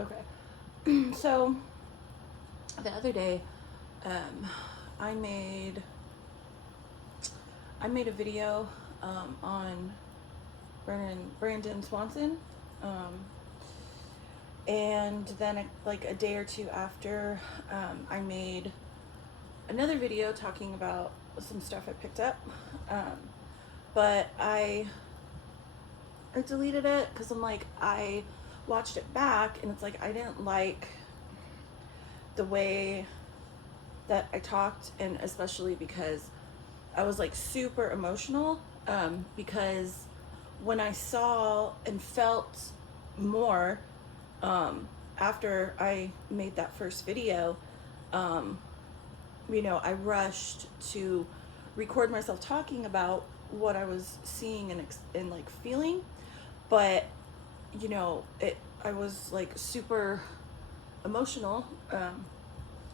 Okay. So the other day, um, I made a video on Brandon Swanson, um, and then like a day or two after, I made another video talking about some stuff I picked up, um, but I deleted it because I'm like I watched it back and it's like I didn't like the way that I talked, and especially because I was like super emotional, because when I saw and felt more, um, after I made that first video, um, I rushed to record myself talking about what I was seeing and like feeling, but I was like super emotional,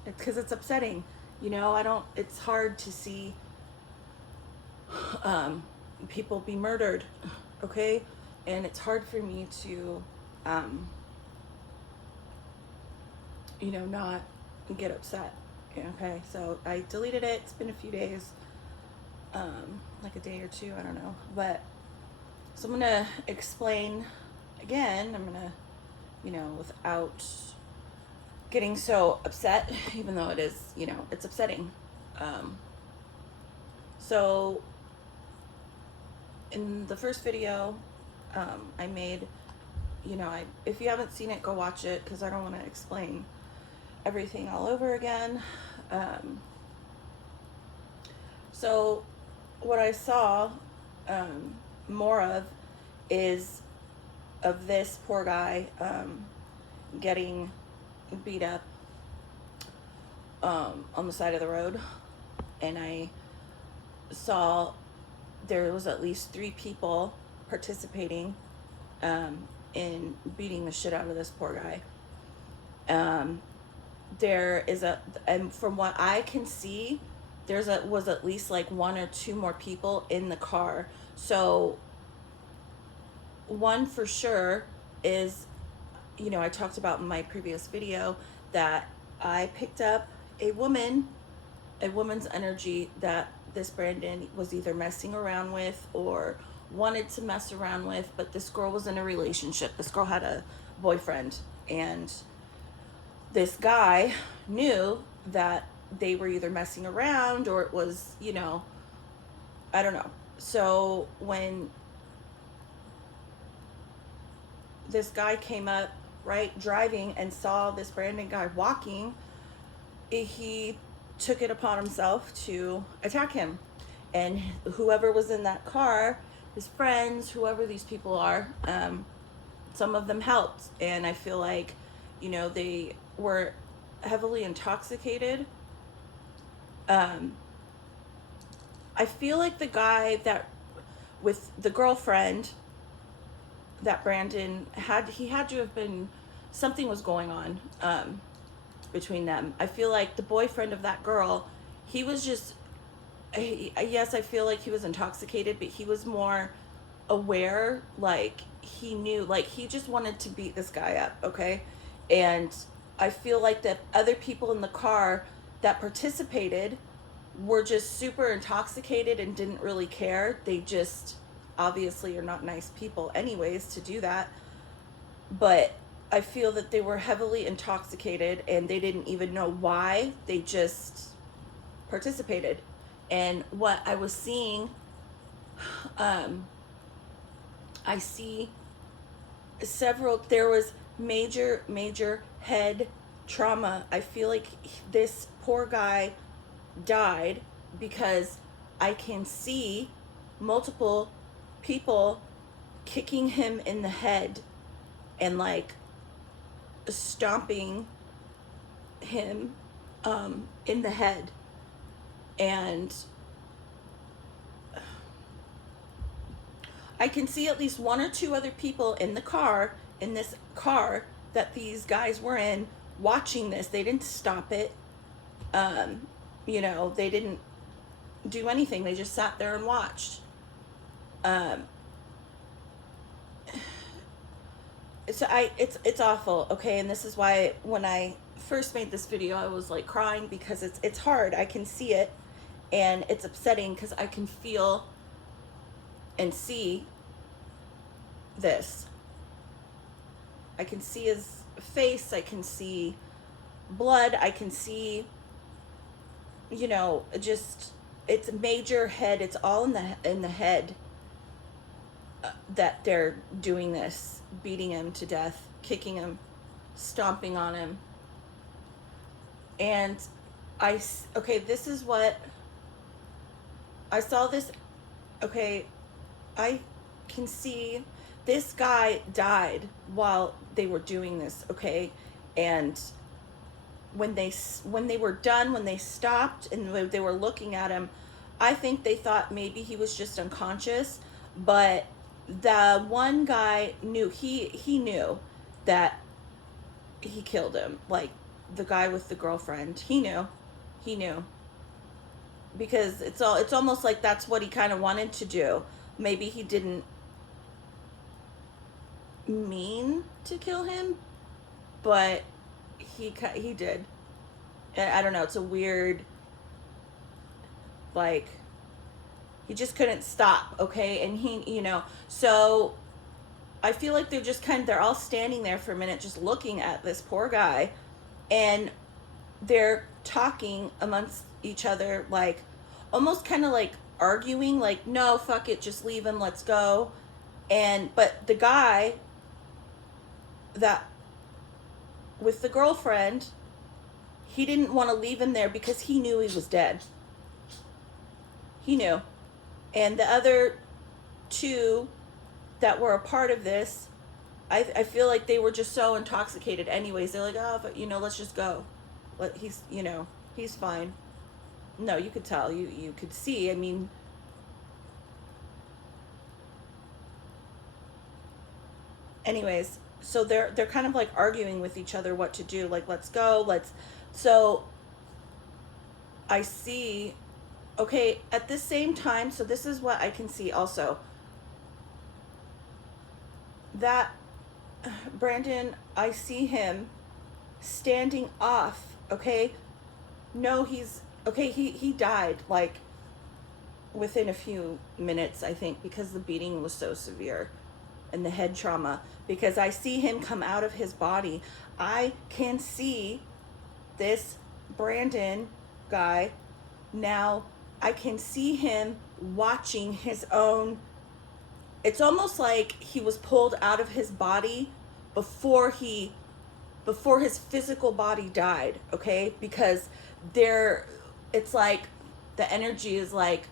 because it's upsetting. I don't. It's hard to see um, people be murdered, okay, and it's hard for me to, um, not get upset. Okay, so I deleted it. It's been a few days, like a day or two. I don't know, but so I'm gonna explain again. I'm gonna, without getting so upset, even though it is, it's upsetting. Um, so in the first video, I made, if you haven't seen it, go watch it because I don't want to explain everything all over again. Um, so what I saw, more is of this poor guy, getting beat up, on the side of the road, and I saw there was at least 3 people participating, in beating the shit out of this poor guy. There is and from what I can see, was at least like 1 or 2 more people in the car. So one for sure is, I talked about in my previous video that I picked up a woman's energy that this Brandon was either messing around with or wanted to mess around with, but this girl was in a relationship. This girl had a boyfriend, and this guy knew that they were either messing around or it was, I don't know. So when this guy came up, right, driving, and saw this Brandon guy walking, he took it upon himself to attack him. And whoever was in that car, his friends, whoever these people are, some of them helped. And I feel like, they were heavily intoxicated. Um, I feel like the guy that, with the girlfriend that Brandon had, he had to have been, something was going on, between them. I feel like the boyfriend of that girl, he was just, yes, I feel like he was intoxicated, but he was more aware. Like he knew, like he just wanted to beat this guy up, okay? And I feel like the other people in the car that participated were just super intoxicated and didn't really care. They just obviously are not nice people anyways to do that. But I feel that they were heavily intoxicated and they didn't even know why. They just participated. And what I was seeing, um, I see there was major head trauma. I feel like this poor guy died because I can see multiple people kicking him in the head and like stomping him, in the head. And I can see at least 1 or 2 other people in this car that these guys were in, watching this. They didn't stop it. They didn't do anything. They just sat there and watched. Um, it's awful, okay? And this is why when I first made this video, I was like crying, because it's hard. I can see it, and it's upsetting because I can feel and see this. I can see his face, I can see blood, I can see, just, it's major head, it's all in the head, that they're doing this, beating him to death, kicking him, stomping on him. And okay, this is what I saw this. Okay, I can see this guy died while they were doing this, okay? And when they were done, when they stopped and they were looking at him, I think they thought maybe he was just unconscious, but the one guy knew, he knew that he killed him. Like, the guy with the girlfriend, he knew, because it's almost like that's what he kind of wanted to do. Maybe he didn't mean to kill him, but he did. And I don't know, it's a weird, like, he just couldn't stop, okay? And so I feel like they're all standing there for a minute just looking at this poor guy, and they're talking amongst each other, like almost kind of like arguing, like, no, fuck it, just leave him, let's go. But the guy that with the girlfriend, he didn't want to leave him there because he knew he was dead. He knew. And the other two that were a part of this, I feel like they were just so intoxicated anyways. They're like, oh, but, let's just go. He's fine. No, you could tell. You could see. I mean, anyways, so they're kind of like arguing with each other what to do. Like, let's go. So I see, okay, at the same time, so this is what I can see also. That Brandon, I see him standing off, okay? No, he died, like, within a few minutes, I think, because the beating was so severe and the head trauma, because I see him come out of his body. I can see this Brandon guy now. I can see him watching his own. It's almost like he was pulled out of his body before his physical body died, okay? Because it's like the energy is like,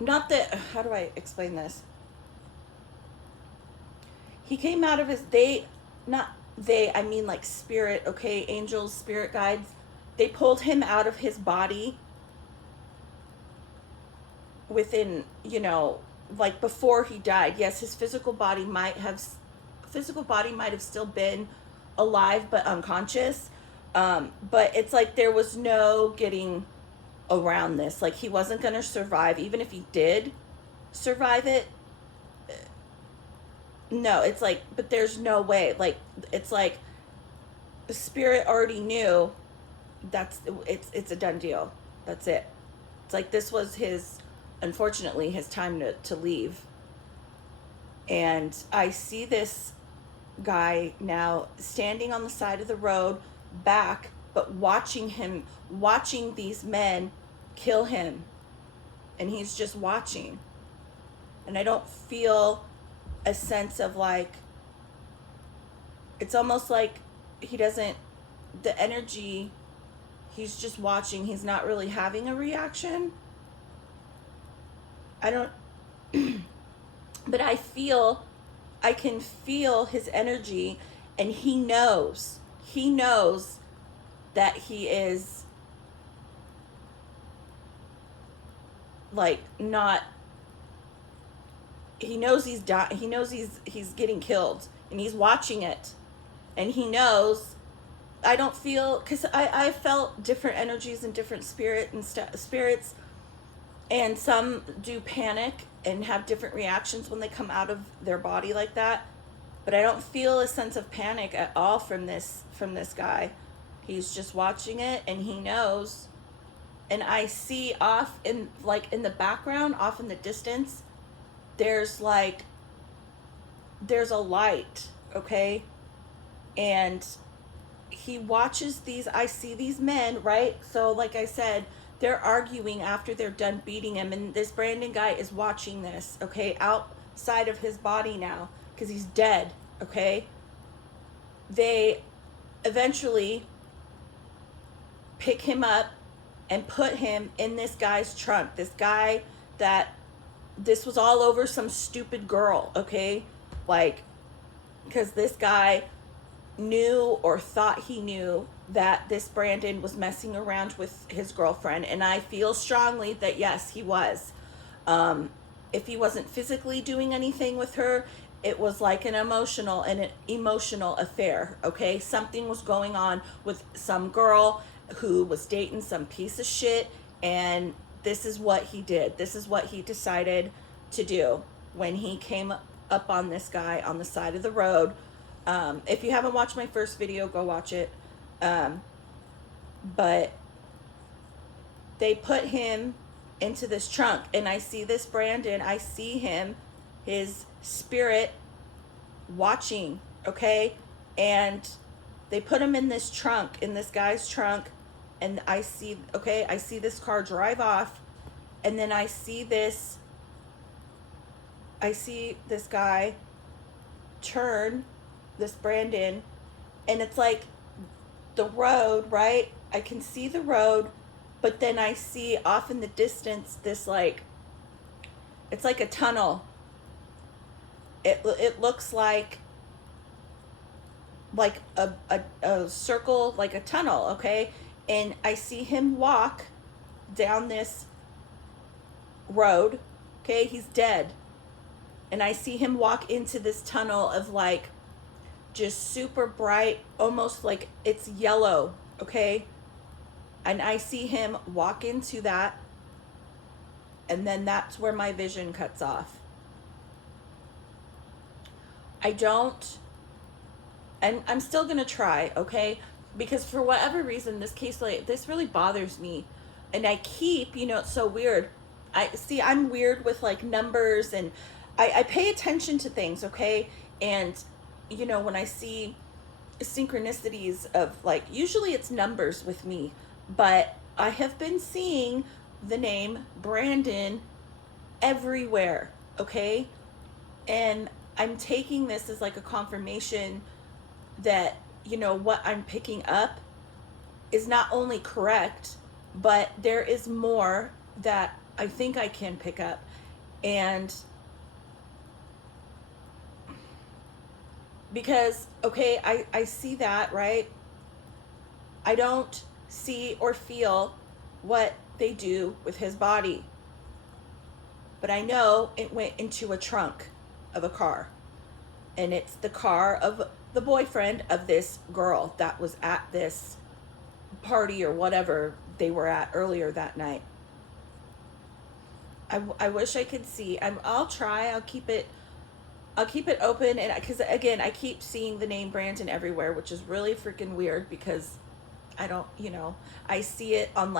not that, how do I explain this? He came out of his, I mean like spirit, okay? Angels, spirit guides, they pulled him out of his body within, like before he died. Yes, his physical body might have still been alive but unconscious, but it's like there was no getting around this. Like, he wasn't going to survive. Even if he did survive it, no, it's like, but there's no way. Like, it's like the spirit already knew it's a done deal. That's it. It's like this was unfortunately his time to leave. And I see this guy now standing on the side of the road back, but watching these men kill him. And he's just watching. And I don't feel a sense of like, it's almost like the energy, he's just watching. He's not really having a reaction. I don't, but I can feel his energy, and he knows that he is like not, he knows he's getting killed, and he's watching it, and he knows. I don't feel, because I felt different energies and different spirits, and some do panic, and have different reactions when they come out of their body like that. But I don't feel a sense of panic at all from this guy. He's just watching it and he knows. And I see off in the background, off in the distance, there's a light, okay? And he watches these, I see these men, right? So like I said, they're arguing after they're done beating him, and this Brandon guy is watching this, okay, outside of his body now, because he's dead, okay? They eventually pick him up and put him in this guy's trunk. This guy this was all over some stupid girl, okay? Like, because this guy knew or thought he knew that this Brandon was messing around with his girlfriend, and I feel strongly that yes, he was. If he wasn't physically doing anything with her, it was like an emotional affair, okay? Something was going on with some girl who was dating some piece of shit, and this is what he did. This is what he decided to do when he came up on this guy on the side of the road. If you haven't watched my first video, go watch it. But they put him into this trunk, and I see this Brandon, I see him, his spirit watching, okay? And they put him in this trunk, in this guy's trunk, and I see this car drive off, and then I see this guy turn, this Brandon, and it's like the road, right? I can see the road, but then I see off in the distance this it's like a tunnel. It looks like a circle, like a tunnel, okay? And I see him walk down this road, okay? He's dead. And I see him walk into this tunnel of just super bright, almost like it's yellow, okay? And I see him walk into that, and then that's where my vision cuts off. And I'm still gonna try, okay? Because for whatever reason, this case, this really bothers me. And I keep, it's so weird. I'm weird with numbers, and I pay attention to things, okay? And, when I see synchronicities of usually it's numbers with me, but I have been seeing the name Brandon everywhere, okay? And I'm taking this as a confirmation that, what I'm picking up is not only correct, but there is more that I think I can pick up. And because, okay, I see that, right? I don't see or feel what they do with his body, but I know it went into a trunk of a car, and it's the car of the boyfriend of this girl that was at this party or whatever they were at earlier that night. I wish I could see. I'll try. I'll keep it open, and because again, I keep seeing the name Brandon everywhere, which is really freaking weird because I don't, I see it on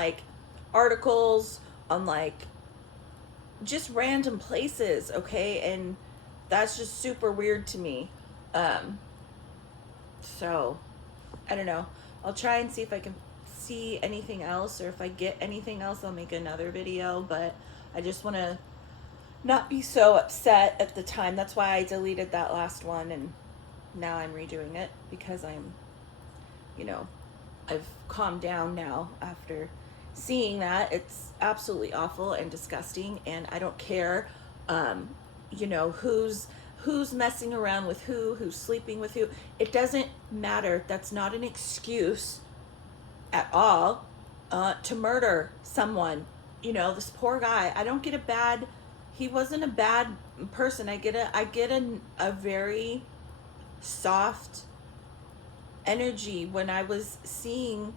articles, on just random places, okay? And that's just super weird to me. So I don't know. I'll try and see if I can see anything else, or if I get anything else, I'll make another video, but I just want to not be so upset at the time. That's why I deleted that last one, and now I'm redoing it because I've calmed down now after seeing that. It's absolutely awful and disgusting, and I don't care, who's messing around with who's sleeping with who. It doesn't matter. That's not an excuse at all to murder someone. This poor guy, he wasn't a bad person. I get a very soft energy when I was seeing,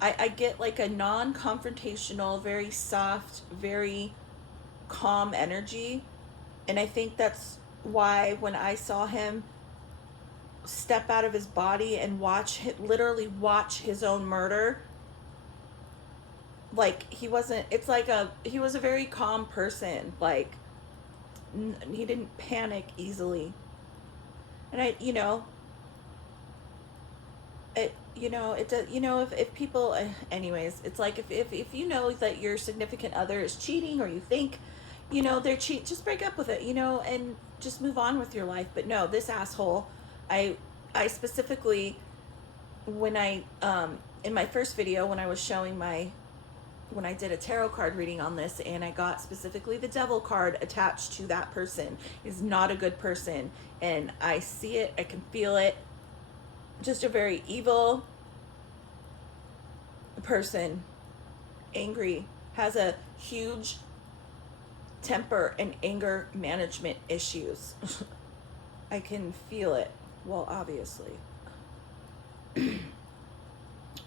I get a non-confrontational, very soft, very calm energy And I think that's why when I saw him step out of his body and literally watch his own murder, like he wasn't, it's like he was a very calm person. Like he didn't panic easily. And if people, anyways, it's like if you know that your significant other is cheating, or you think, they're just break up with it, and just move on with your life. But no, this asshole, I, I specifically, when in my first video, when I was showing when I did a tarot card reading on this, and I got specifically the devil card attached to that person, is not a good person. And I see it, I can feel it. Just a very evil person, angry, has a huge temper and anger management issues. I can feel it. Well, obviously.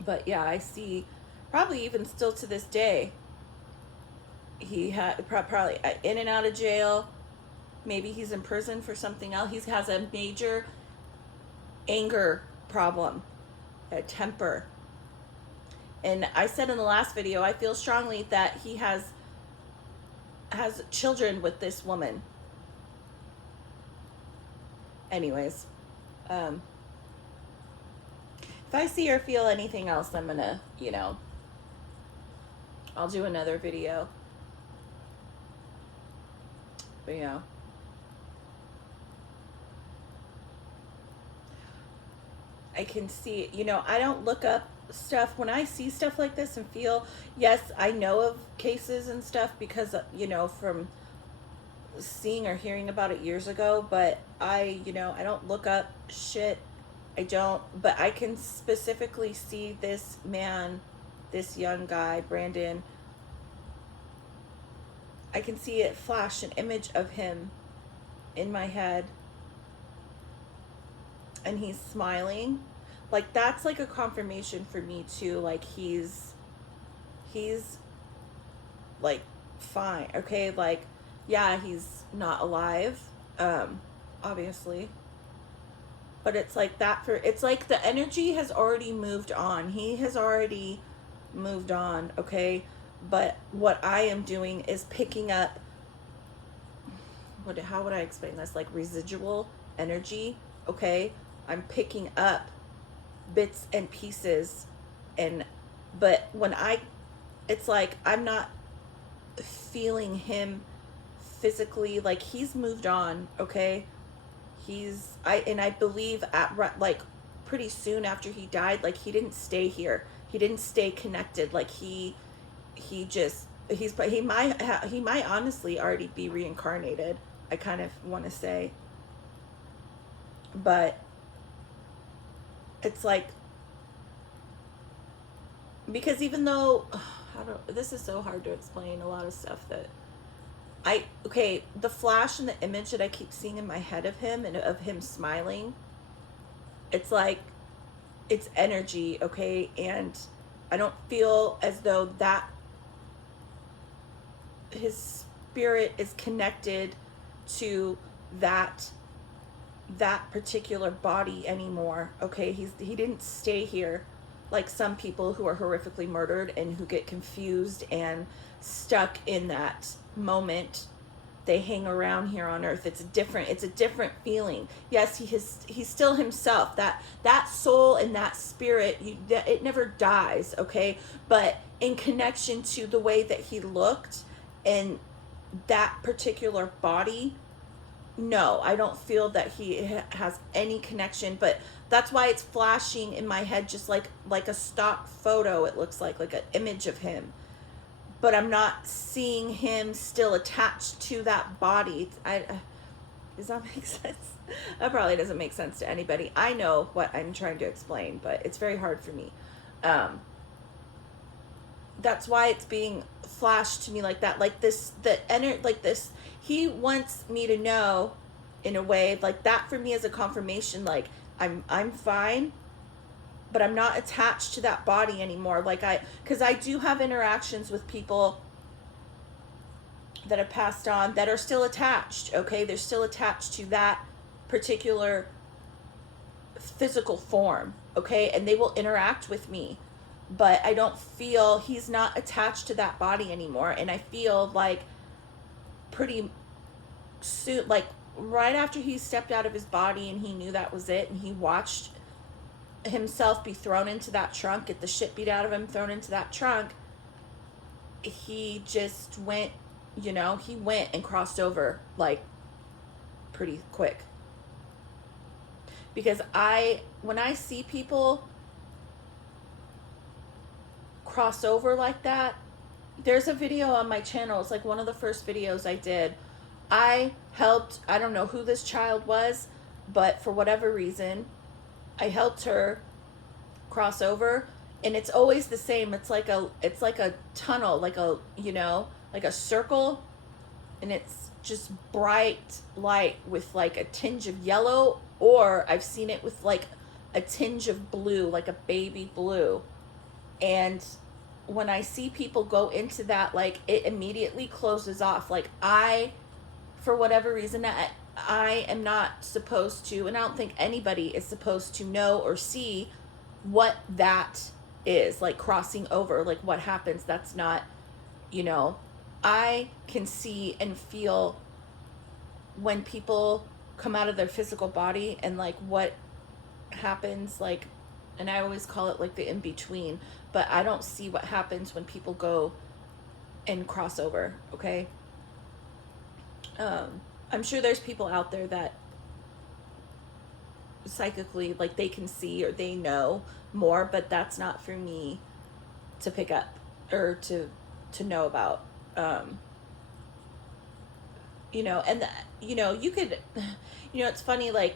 But yeah, I see, probably even still to this day, he had probably in and out of jail. Maybe he's in prison for something else. He has a major anger problem, a temper. And I said in the last video, I feel strongly that he has children with this woman. Anyways, if I see or feel anything else, I'm gonna, I'll do another video. But yeah. I can see, I don't look up stuff when I see stuff like this and feel, yes, I know of cases and stuff because, from seeing or hearing about it years ago, but I don't look up shit. I don't, but I can specifically see this man, this young guy, Brandon. I can see it flash an image of him in my head. And he's smiling. Like, that's like a confirmation for me too. Like, he's like fine. Okay, like, yeah, he's not alive, obviously. But it's like that it's like the energy has already moved on. He has already moved on, okay? But what I am doing is picking up, how would I explain this? Like residual energy, okay? I'm picking up bits and pieces, but it's like I'm not feeling him physically. Like, he's moved on, okay? I believe like pretty soon after he died, like, he didn't stay here. He didn't stay connected. Like, he might honestly already be reincarnated, I kind of want to say. But it's like, because even though, this is so hard to explain, a lot of stuff that the flash and the image that I keep seeing in my head of him and of him smiling, it's like, it's energy, okay? And I don't feel as though that his spirit is connected to that particular body anymore, okay? He didn't stay here like some people who are horrifically murdered and who get confused and stuck in that moment. They hang around here on earth. It's a different feeling. Yes, he's still himself. That soul and that spirit, it never dies, okay? But in connection to the way that he looked and that particular body, no, I don't feel that he has any connection. But that's why it's flashing in my head, just like a stock photo. It looks like an image of him, but I'm not seeing him still attached to that body. Does that make sense? That probably doesn't make sense to anybody. I know what I'm trying to explain, but it's very hard for me. That's why it's being flashed to me like that. Like this, he wants me to know, in a way, like that for me is a confirmation. Like, I'm fine, but I'm not attached to that body anymore. Like, because I do have interactions with people that have passed on that are still attached, okay? They're still attached to that particular physical form, okay? And they will interact with me, but I don't feel, he's not attached to that body anymore. And I feel like pretty soon, like right after he stepped out of his body and he knew that was it, and he watched himself be thrown into that trunk, get the shit beat out of him, thrown into that trunk, he just went, you know, he went and crossed over like pretty quick. Because when I see people cross over like that, there's a video on my channel. It's like one of the first videos I did. I helped, I don't know who this child was, but for whatever reason, I helped her cross over, and it's always the same. It's like a tunnel, like a, you know, like a circle, and it's just bright light with like a tinge of yellow, or I've seen it with like a tinge of blue, like a baby blue. And when I see people go into that, like it immediately closes off. Like for whatever reason, I am not supposed to, and I don't think anybody is supposed to know or see what that is, like crossing over, like what happens. That's not, you know, I can see and feel when people come out of their physical body and like what happens, like, and I always call it like the in-between, but I don't see what happens when people go and cross over, okay? I'm sure there's people out there that psychically, like they can see or they know more, but that's not for me to pick up or to know about. You know, and you know, you could, you know, it's funny, like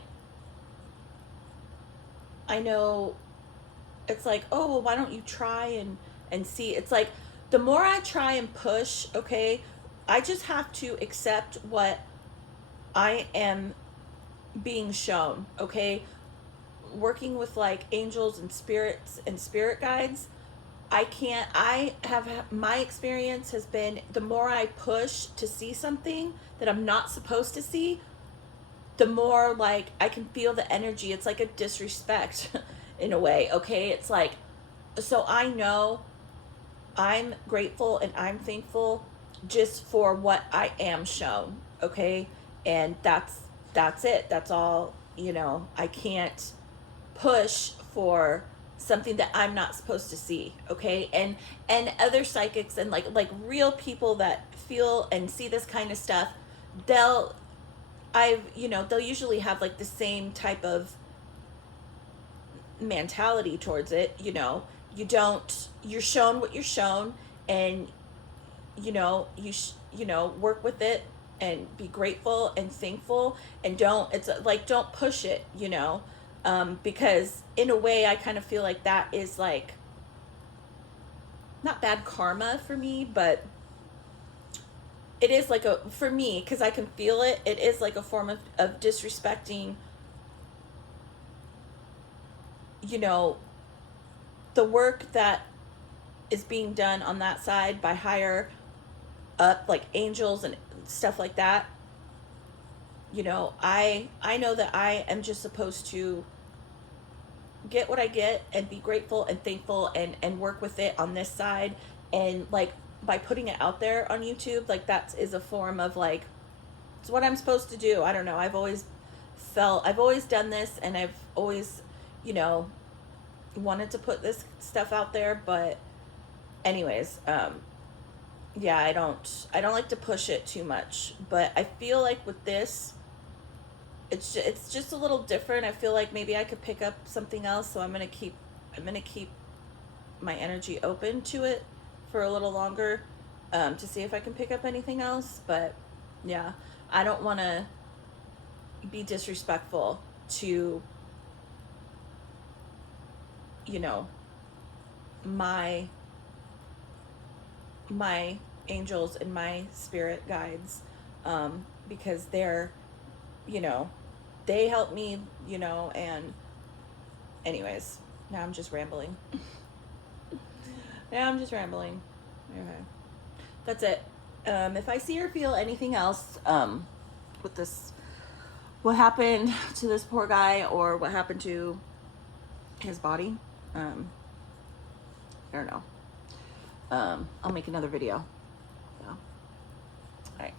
I know it's like, oh, well, why don't you try and see? It's like the more I try and push, okay, I just have to accept what I am being shown, okay? Working with like angels and spirits and spirit guides, my experience has been the more I push to see something that I'm not supposed to see, the more like I can feel the energy. It's like a disrespect in a way, okay? It's like, so I know I'm grateful and I'm thankful just for what I am shown, okay? And that's it. That's all, you know. I can't push for something that I'm not supposed to see, okay? And other psychics and like real people that feel and see this kind of stuff, they'll usually have like the same type of mentality towards it, you know. You're shown what you're shown, and you know, work with it and be grateful and thankful, and don't push it, you know. Because in a way I kind of feel like that is like not bad karma for me, but it is like for me, because I can feel it, it is like a form of disrespecting, you know, the work that is being done on that side by higher up, like angels and stuff like that. You know, I know that I am just supposed to get what I get and be grateful and thankful and work with it on this side. And like by putting it out there on YouTube, like that is a form of like, it's what I'm supposed to do. I don't know. I've always done this, and I've always, you know, wanted to put this stuff out there. But anyways, yeah, I don't like to push it too much, but I feel like with this, it's just a little different. I feel like maybe I could pick up something else, so I'm gonna keep my energy open to it for a little longer, to see if I can pick up anything else. But yeah, I don't want to be disrespectful to, you know, my angels and my spirit guides, because they're, you know, they help me, you know. And anyways, now I'm just rambling. Okay, that's it. If I see or feel anything else with this, what happened to this poor guy, or what happened to his body, I don't know. I'll make another video. So, all right.